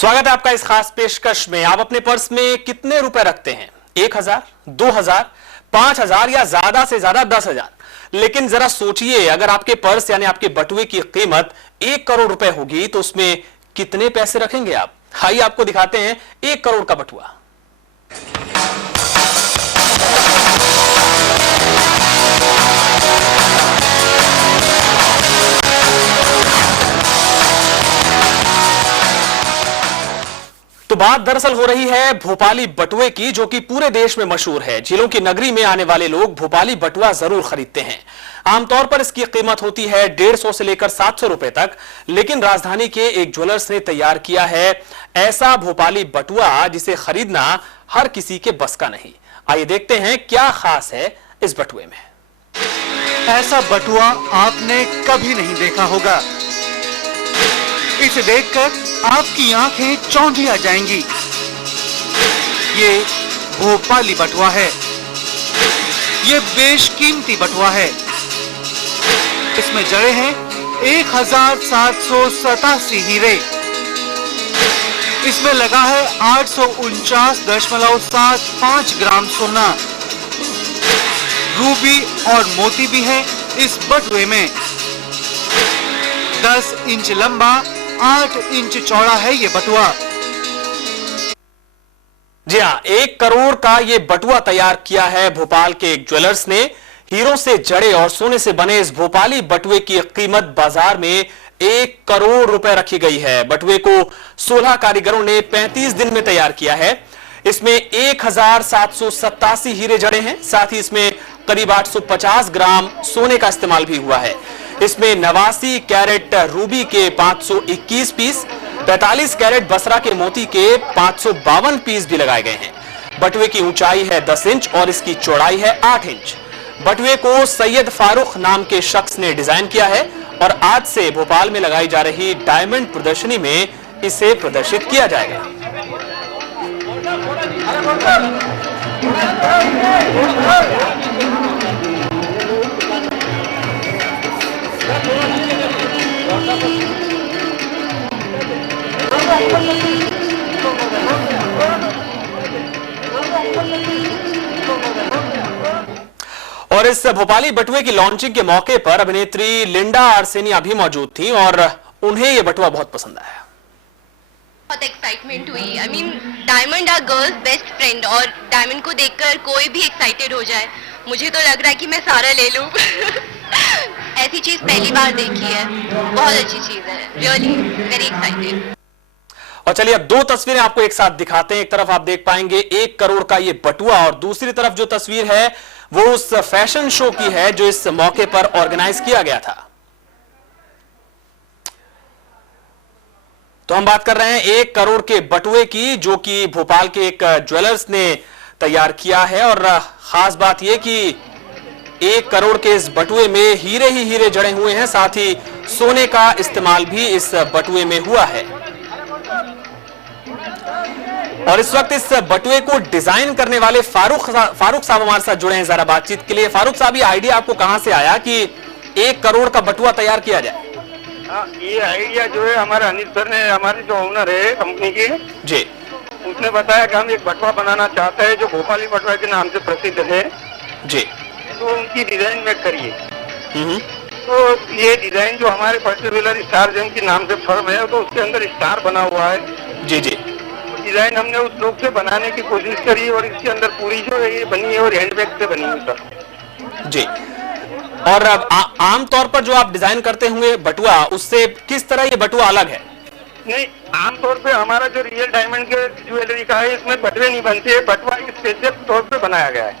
स्वागत है आपका इस खास पेशकश में। आप अपने पर्स में कितने रुपए रखते हैं? 1000, 2000, 5000 या ज्यादा से ज्यादा 10,000। लेकिन जरा सोचिए, अगर आपके पर्स यानी आपके बटुए की कीमत 1 करोड़ रुपए होगी तो उसमें कितने पैसे रखेंगे आप? आइए आपको दिखाते हैं 1 करोड़ का बटुआ। तो बात दरअसल हो रही है भोपाली बटुए की, जो कि पूरे देश में मशहूर है। झीलों की नगरी में आने वाले लोग भोपाली बटुआ जरूर खरीदते हैं। आमतौर पर इसकी कीमत होती है 150 से लेकर 700 रुपए तक, लेकिन राजधानी के एक ज्वेलर्स ने तैयार किया है ऐसा भोपाली बटुआ जिसे खरीदना हर किसी के बस का नहीं। आइए देखते हैं क्या खास है इस बटुए में। ऐसा बटुआ आपने कभी नहीं देखा होगा। इसे देखकर आपकी आंखें चौंधी आ जाएंगी। ये भोपाली बटुआ है। ये बेशकीमती बटुआ है। इसमें जड़े हैं 1787 हीरे। इसमें लगा है 849.75 ग्राम सोना। रूबी और मोती भी हैं इस बटुए में। 10 इंच लंबा, 8 इंच चौड़ा है ये बटुआ। जी हां, 1 करोड़ का ये बटुआ तैयार किया है भोपाल के एक ज्वेलर्स ने। हीरों से जड़े और सोने से बने इस भोपाली बटुए की कीमत बाजार में 1 करोड़ रुपए रखी गई है। बटुए को 16 कारीगरों ने 35 दिन में तैयार किया है। इसमें 1787 हीरे जड़े हैं। साथ ही इसमें करीब 850 ग्राम सोने का इस्तेमाल भी हुआ है। इसमें 89 कैरेट रूबी के 521 पीस, 45 कैरेट बसरा के मोती के 552 पीस भी लगाए गए हैं। बटुए की ऊंचाई है 10 इंच और इसकी चौड़ाई है 8 इंच। बटुए को सैयद फारूक नाम के शख्स ने डिजाइन किया है और आज से भोपाल में लगाई जा रही डायमंड प्रदर्शनी में इसे प्रदर्शित किया जाएगा। और इस भोपाली बटुए की लॉन्चिंग के मौके पर अभिनेत्री लिंडा आर्सेनिया भी मौजूद थी और उन्हें यह बटुआ बहुत पसंद आया। बहुत एक्साइटमेंट हुई। I mean diamond are girls best friend और डायमंड को देखकर कोई भी एक्साइटेड हो जाए। मुझे तो लग रहा है कि मैं सारा ले लूं। ऐसी चीज पहली बार देखी है। बहुत अच्छी चीज है। Really very excited. और चलिए अब 2 तस्वीरें आपको एक साथ दिखाते हैं। एक तरफ आप देख पाएंगे 1 करोड़ का ये बटुआ और दूसरी तरफ जो तस्वीर है वो उस फैशन शो की है जो इस मौके पर ऑर्गेनाइज किया गया था। तो हम बात कर रहे हैं 1 करोड़ के बटुए की, जो कि भोपाल के एक ज्वेलर्स ने तैयार किया है। और खास बात यह कि 1 करोड़ के इस बटुए में हीरे ही हीरे जड़े हुए हैं। साथ ही सोने का इस्तेमाल भी इस बटुए में हुआ है। और इस वक्त इस बटुए को डिजाइन करने वाले फारूक साहब हमारे साथ जुड़े हैं जरा बातचीत के लिए। फारूक साहब, ये आइडिया आपको कहां से आया कि 1 करोड़ का बटुआ तैयार किया जाए? ये आइडिया जो है हमारे अनिल सर ने, हमारे जो ओनर है कंपनी के जी, उसने बताया कि हम एक बटुआ बनाना चाहते हैं जो भोपाली बटुआ के नाम से प्रसिद्ध है जी। तो उनकी डिजाइन में करिए। तो ये डिजाइन जो हमारे पर्टिकुलर स्टार जेम के नाम से फर्म है तो उसके अंदर स्टार बना हुआ है। जी जी। डिजाइन हमने उस लोग से बनाने की कोशिश करी और इसके अंदर पूरी जो है ये बनी है और हैंडबैग से बनी है सर। जी। और अब आमतौर पर जो आप डिजाइन करते हुए बटुआ, उससे किस तरह ये बटुआ अलग है? नहीं, आमतौर पे हमारा जो रियल डायमंड के ज्वेलरी का है इसमें बटुए नहीं बनते। बटुआ स्पेशल तौर पे बनाया गया है।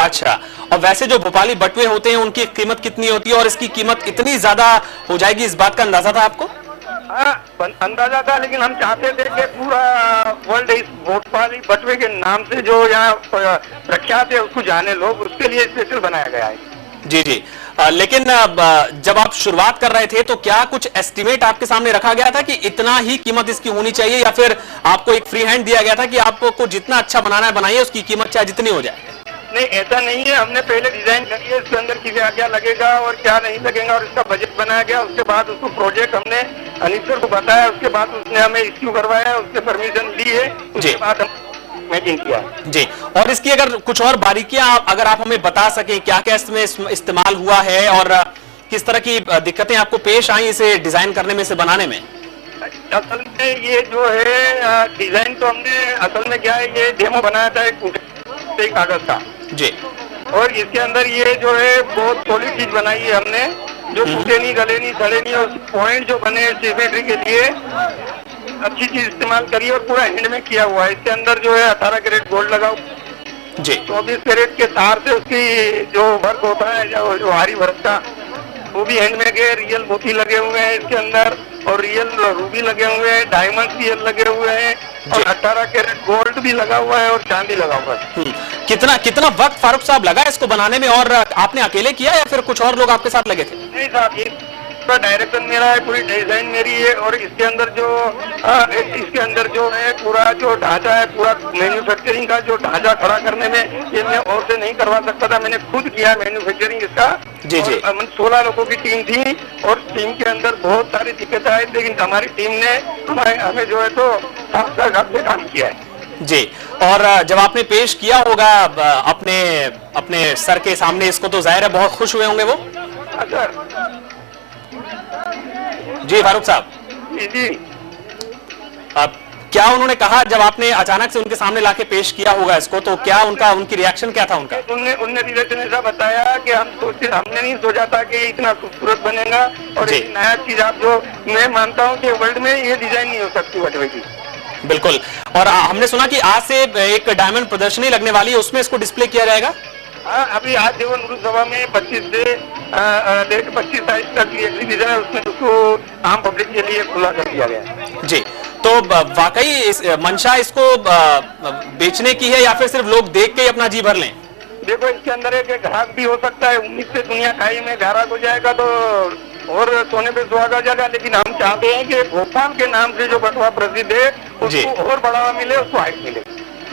अच्छा, और वैसे जो भोपाली बटुए होते हैं उनकी कीमत कितनी होती है और इसकी कीमत इतनी ज्यादा हो जाएगी, इस बात का अंदाजा था आपको? अंदाजा था, लेकिन हम चाहते थे कि पूरा वर्ल्ड इस भोपाली बटुए के नाम से जो यहाँ प्रख्यात है उसको जाने लोग, उसके लिए स्पेशल बनाया गया है। जी जी। लेकिन जब आप शुरुआत कर रहे थे तो क्या कुछ एस्टिमेट आपके सामने रखा गया था कि इतना ही कीमत इसकी होनी चाहिए, या फिर आपको एक फ्री हैंड दिया गया था कि आपको जितना अच्छा बनाना है बनाइए, उसकी कीमत चाहे जितनी हो जाए? नहीं, ऐसा नहीं है। हमने पहले डिजाइन करी है, इसके अंदर क्या क्या लगेगा और क्या नहीं लगेगा, और इसका बजट बनाया गया। उसके बाद उसको प्रोजेक्ट हमने अनिल सर को बताया, उसके बाद उसने हमें इश्यू करवाया, उससे परमिशन ली है, उसके बाद हम मेकिंग किया जी। और इसकी अगर कुछ और बारीकियां अगर आप हमें बता सकें, क्या क्या इसमें इस्तेमाल हुआ है और किस तरह की दिक्कतें आपको पेश आई इसे डिजाइन करने में, इसे बनाने में? असल में ये जो है डिजाइन तो हमने असल में क्या है, ये डेमो बनाया था एक कागज का जी, और इसके अंदर ये जो है बहुत सॉलिड चीज बनाई है हमने, जो टूटे नहीं, गले नहीं, सड़े नहीं, और पॉइंट जो बने सिमेट्री के लिए अच्छी चीज इस्तेमाल करी और पूरा हैंड में किया हुआ है। इसके अंदर जो है 18 कैरेट गोल्ड लगा जी, 24 कैरेट के तार से उसकी जो वर्क होता है, जो हारी वर्क का, वो भी हैंड में के रियल मोती लगे हुए हैं इसके अंदर, और रियल रूबी लगे हुए हैं, डायमंड रियल लगे हुए हैं, और 18 कैरेट गोल्ड भी लगा हुआ है और चांदी लगा हुआ है। कितना वक्त फारूक साहब लगा इसको बनाने में, और आपने अकेले किया या फिर कुछ और लोग आपके साथ लगे थे? नहीं साहब, इसका डायरेक्शन मेरा है, पूरी डिजाइन मेरी है, और इसके अंदर जो है पूरा जो ढांचा है, पूरा मैन्युफैक्चरिंग का जो ढांचा खड़ा करने में ये मैं और से नहीं करवा सकता था, मैंने खुद किया मैन्युफैक्चरिंग इसका। जी जी। 16 लोगों की टीम थी और टीम के अंदर बहुत सारी दिक्कतें आई, लेकिन हमारी टीम ने हमें जो है तो से काम किया है जी। और जब आपने पेश किया होगा अपने सर के सामने इसको, तो जाहिर है बहुत खुश हुए होंगे वो? सर जी फारूक साहब, जी। अब क्या उन्होंने कहा जब आपने अचानक से उनके सामने लाके पेश किया होगा इसको, तो क्या उनकी रिएक्शन क्या था उनका? उनने रिएक्शन ऐसा बताया कि हमने नहीं सोचा था कि इतना खूबसूरत बनेगा, और एक नया चीज आप जो मैं मानता हूँ कि वर्ल्ड में ये डिजाइन नहीं हो सकती बटवे की। बिल्कुल। और हमने सुना कि आज से एक डायमंड प्रदर्शनी लगने वाली है, उसमें इसको डिस्प्ले किया जाएगा? हाँ, अभी आज देवन गुरु सभा में 25 से 25 तारीख तक ये एग्जीबिशन है, उसमें उसको आम पब्लिक के लिए खुला कर दिया गया जी। तो वाकई मंशा इसको बेचने की है या फिर सिर्फ लोग देख के ही अपना जी भर लें? देखो, इसके अंदर एक ग्राहक भी हो सकता है, उम्मीद से दुनिया खाई में ग्राहक हो जाएगा तो और सोने पे सुहागा जाएगा, लेकिन हम चाहते हैं कि भोपाल के नाम से जो बटवा प्रसिद्ध है उसको और बढ़ावा मिले, उसको हाइट मिले।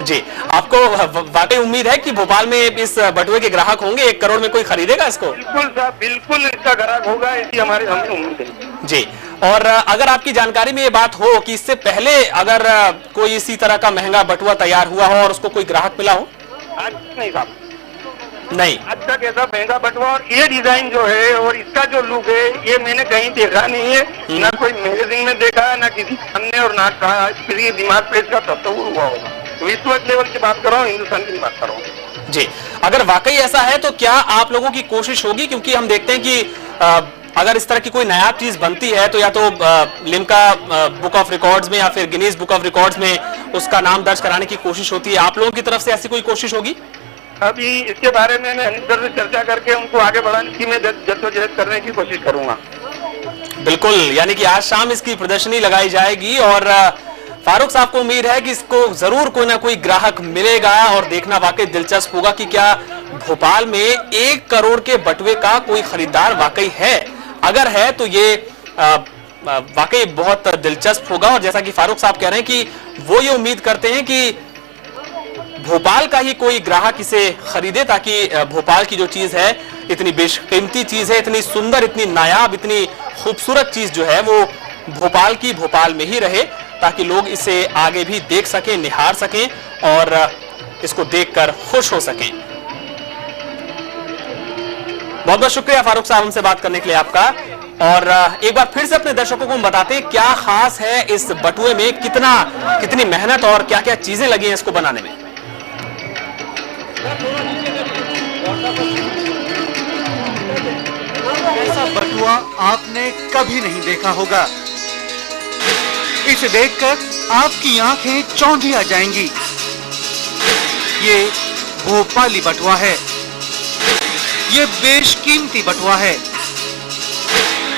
जी, आपको वाकई उम्मीद है कि भोपाल में इस बटुए के ग्राहक होंगे? 1 करोड़ में कोई खरीदेगा इसको? बिल्कुल साहब, बिल्कुल इसका ग्राहक होगा, ऐसी हमें उम्मीद है जी। और अगर आपकी जानकारी में ये बात हो कि इससे पहले अगर कोई इसी तरह का महंगा बटुआ तैयार हुआ हो और उसको कोई ग्राहक मिला हो? आज नहीं साहब, नहीं, आज तक ऐसा महंगा बटुआ और ये डिजाइन जो है और इसका जो लुक है, ये मैंने कहीं देखा नहीं है, ना कोई मैगजीन में देखा, ना किसी हमने, और ना किसी दिमाग पे इसका तस्वीर हुआ होगा। विश्व लेवल की बात कर रहा हूँ, हिंदुस्तान की बात कर रहा हूँ जी। अगर वाकई ऐसा है तो क्या आप लोगों की कोशिश होगी, क्योंकि हम देखते हैं कि अगर इस तरह की कोई नायाब चीज बनती है तो या तो लिम्का बुक ऑफ रिकॉर्ड्स में या फिर गिनीज बुक ऑफ रिकॉर्ड्स में उसका नाम दर्ज कराने की कोशिश होती है, आप लोगों की तरफ से ऐसी कोई कोशिश होगी? अभी इसके बारे में मैं अनिल सर से चर्चा करके उनको आगे बढ़ाने की मैं जद्दोजहद करने की कोशिश करूंगा। बिल्कुल, यानी कि आज शाम इसकी प्रदर्शनी लगाई जाएगी और फारूक साहब को उम्मीद है कि इसको जरूर कोई ना कोई ग्राहक मिलेगा, और देखना वाकई दिलचस्प होगा कि क्या भोपाल में 1 करोड़ के बटुए का कोई खरीदार वाकई है। अगर है तो ये वाकई बहुत दिलचस्प होगा, और जैसा कि फारूक साहब कह रहे हैं कि वो ये उम्मीद करते हैं कि भोपाल का ही कोई ग्राहक इसे खरीदे, ताकि भोपाल की जो चीज है, इतनी बेशकीमती चीज है, इतनी सुंदर, इतनी नायाब, इतनी खूबसूरत चीज जो है वो भोपाल की भोपाल में ही रहे, ताकि लोग इसे आगे भी देख सकें, निहार सकें और इसको देखकर खुश हो सकें। बहुत बहुत शुक्रिया फारूक साहब हमसे बात करने के लिए आपका। और एक बार फिर से अपने दर्शकों को हम बताते हैं क्या खास है इस बटुए में, कितनी मेहनत और क्या क्या चीजें लगी हैं इसको बनाने में। ऐसा बटुआ आपने कभी नहीं देखा होगा। इसे देखकर आपकी आंखें चौंधिया जाएंगी। ये भोपाली बटुआ है, ये बेशकीमती बटुआ है।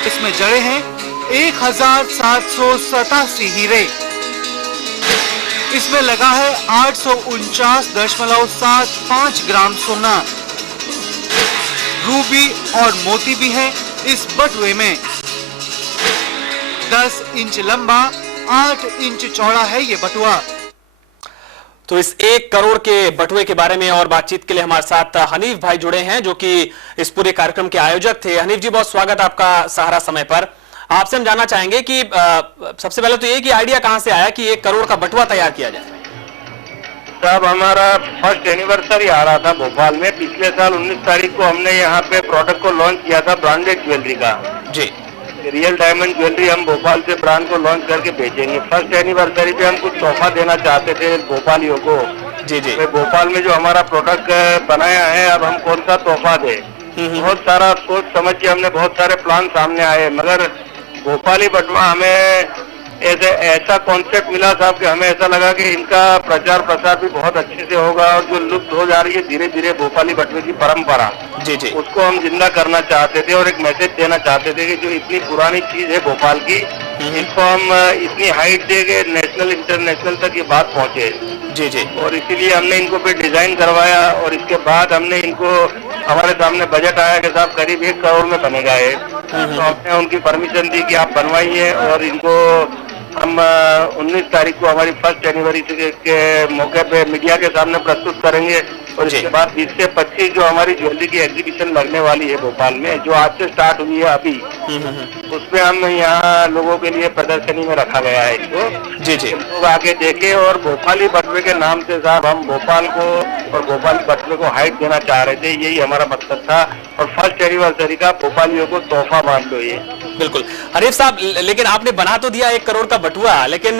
इसमें जड़े हैं 1787 हीरे। इसमें लगा है 849.75 ग्राम सोना। रूबी और मोती भी है इस बटुए में। 10 इंच लंबा, 8 इंच चौड़ा है ये बटुआ। तो इस 1 करोड़ के बटुए के बारे में और बातचीत के लिए हमारे साथ हनीफ भाई जुड़े हैं, जो कि इस पूरे कार्यक्रम के आयोजक थे। हनीफ जी, बहुत स्वागत आपका सहारा समय पर। आपसे हम जानना चाहेंगे कि सबसे पहले तो ये कि आइडिया कहां से आया कि 1 करोड़ का बटुआ तैयार किया जाए? साहब, हमारा फर्स्ट एनिवर्सरी आ रहा था भोपाल में। पिछले साल 19 तारीख को हमने यहाँ पे प्रोडक्ट को लॉन्च किया था, ब्रांडेड ज्वेलरी का। जी, रियल डायमंड ज्वेलरी हम भोपाल से ब्रांड को लॉन्च करके बेचेंगे। फर्स्ट एनिवर्सरी पे हम कुछ तोहफा देना चाहते थे भोपालियों को। जी जी। तो भोपाल में जो हमारा प्रोडक्ट बनाया है, अब हम कौन सा तोहफा दे, बहुत सारा सोच समझ के हमने बहुत सारे प्लान सामने आए, मगर भोपाली बटुआ हमें ऐसा कॉन्सेप्ट मिला साहब कि हमें ऐसा लगा कि इनका प्रचार प्रसार भी बहुत अच्छे से होगा, और जो लुप्त हो जा रही है धीरे धीरे भोपाली बटुए की परंपरा, जी जी, उसको हम जिंदा करना चाहते थे और एक मैसेज देना चाहते थे कि जो इतनी पुरानी चीज है भोपाल की, इसको हम इतनी हाइट देंगे, नेशनल इंटरनेशनल तक ये बात पहुंचे। जी जी। और इसीलिए हमने इनको पे डिजाइन करवाया, और इसके बाद हमने इनको, हमारे सामने बजट आया कि साहब करीब 1 करोड़ में बनेगा ये। तो हमने उनकी परमिशन दी कि आप बनवाइए, और इनको हम 19 तारीख को हमारी फर्स्ट एनिवर्सरी के मौके पे मीडिया के सामने प्रस्तुत करेंगे। और इसके बाद 20 से 25 जो हमारी ज्वेलरी की एग्जीबिशन लगने वाली है भोपाल में, जो आज से स्टार्ट हुई है अभी, उसमें हम यहाँ लोगों के लिए प्रदर्शनी में रखा गया है इसको। जी जी। लोग आके देखे, और भोपाली बटुए के नाम से साहब हम भोपाल को और भोपाली बटुए को हाइट देना चाह रहे थे, यही हमारा मकसद था। और फर्स्ट एनिवर्सरी का भोपालियों को तोहफा मान लो ये। बिल्कुल हनीफ साहब, लेकिन आपने बना तो दिया 1 करोड़ का बटुआ, लेकिन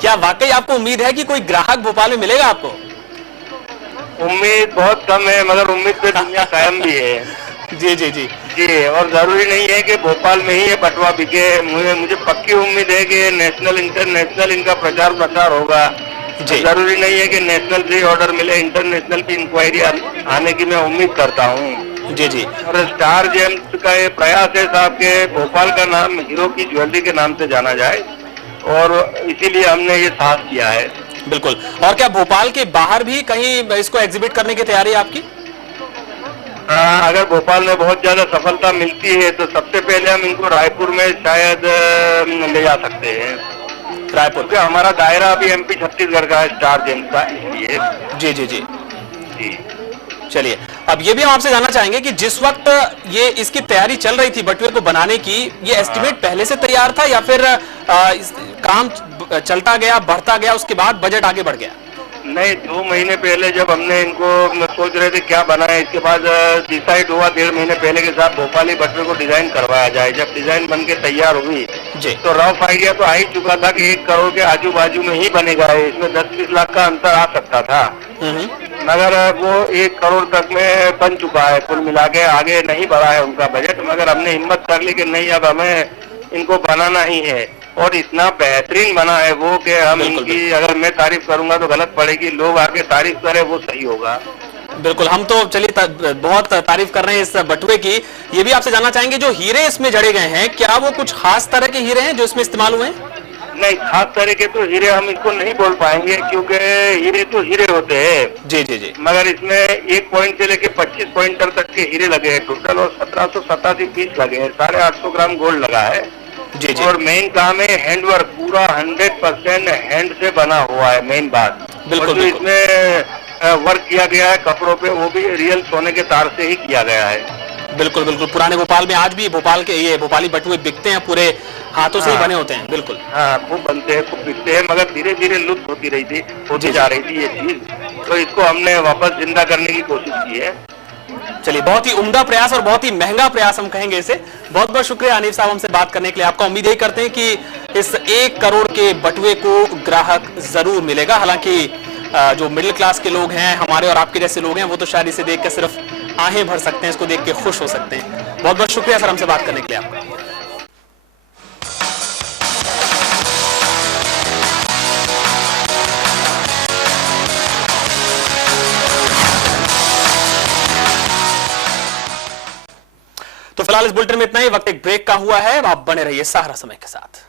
क्या वाकई आपको उम्मीद है कि कोई ग्राहक भोपाल में मिलेगा आपको? उम्मीद बहुत कम है, मगर उम्मीद पे दुनिया कायम भी है। जी जी जी जी, और जरूरी नहीं है कि भोपाल में ही ये बटुआ बिके। मुझे पक्की उम्मीद है कि नेशनल इंटरनेशनल इनका प्रचार प्रसार होगा। जी। जरूरी नहीं है कि नेशनल से ऑर्डर मिले, इंटरनेशनल की इंक्वायरी आने की मैं उम्मीद करता हूँ। जी जी। और स्टार जेम्स का ये प्रयास है साहब के भोपाल का नाम हीरो की ज्वेलरी के नाम से जाना जाए, और इसीलिए हमने ये साहस किया है। बिल्कुल। और क्या भोपाल के बाहर भी कहीं इसको एग्जिबिट करने की तैयारी है आपकी? अगर भोपाल में बहुत ज्यादा सफलता मिलती है तो सबसे पहले हम इनको रायपुर में शायद ले जा सकते हैं। रायपुर? क्योंकि हमारा दायरा अभी एमपी छत्तीसगढ़ का है स्टार जेम्स का, इसलिए। जी जी जी जी। चलिए, अब ये भी हम आपसे जानना चाहेंगे कि जिस वक्त ये इसकी तैयारी चल रही थी बटुए को बनाने की, ये एस्टिमेट पहले से तैयार था या फिर काम चलता गया, बढ़ता गया, उसके बाद बजट आगे बढ़ गया? नहीं, 2 महीने पहले जब हमने इनको सोच रहे थे क्या बना है, इसके बाद डिसाइड हुआ 1.5 महीने पहले के साथ भोपाली बटुए को डिजाइन करवाया जाए। जब डिजाइन बन के तैयार हुई जी, तो रफ आइडिया तो आ ही चुका था कि 1 करोड़ के आजू बाजू में ही बनेगा, इसमें 10-20 लाख का अंतर आ सकता था, मगर वो 1 करोड़ तक में बन चुका है। कुल मिला के आगे नहीं बढ़ा है उनका बजट, मगर हमने हिम्मत कर ली कि नहीं, अब हमें इनको बनाना ही है। और इतना बेहतरीन बना है वो कि हम इनकी अगर मैं तारीफ करूंगा तो गलत पड़ेगी, लोग आके तारीफ करें वो सही होगा। बिल्कुल, हम तो चलिए बहुत तारीफ कर रहे हैं इस बटुए की। ये भी आपसे जानना चाहेंगे, जो हीरे इसमें जड़े गए हैं, क्या वो कुछ खास तरह के हीरे हैं जो इसमें इस्तेमाल हुए हैं? नहीं, खास तरह के तो हीरे हम इसको नहीं बोल पाएंगे, क्योंकि हीरे तो हीरे होते हैं। जी जी जी। मगर इसमें 1 पॉइंट से लेके 25 पॉइंटर तक के हीरे लगे हैं टोटल, और 1787 पीस लगे हैं, 850 ग्राम गोल्ड लगा है। जी जी। और मेन काम है हैंडवर्क, पूरा 100% हैंड से बना हुआ है, मेन बात। बिल्कुल, और जो इसमें वर्क किया गया है कपड़ों पे, वो भी रियल सोने के तार से ही किया गया है। बिल्कुल बिल्कुल। पुराने भोपाल में आज भी भोपाल के ये भोपाली बटुए बिकते हैं, पूरे हाथों से ही बने होते हैं। बिल्कुल, हाँ, खूब बनते हैं, खूब बिकते हैं, मगर धीरे धीरे लुप्त होती जा रही थी ये चीज, तो इसको हमने वापस जिंदा करने की कोशिश की है। चलिए, बहुत ही उम्दा प्रयास और बहुत ही महंगा प्रयास हम कहेंगे इसे। बहुत बहुत शुक्रिया हनीफ साहब हमसे बात करने के लिए। आपका उम्मीद यही करते हैं कि इस 1 करोड़ के बटुए को ग्राहक जरूर मिलेगा। हालांकि जो मिडिल क्लास के लोग हैं, हमारे और आपके जैसे लोग हैं, वो तो शायद इसे देख के सिर्फ आहें भर सकते हैं, इसको देख के खुश हो सकते हैं। बहुत बहुत शुक्रिया सर हमसे बात करने के लिए आपका। तो फिलहाल इस बुलेटिन में इतना ही। वक्त एक ब्रेक का हुआ है, आप बने रहिए सहारा समय के साथ।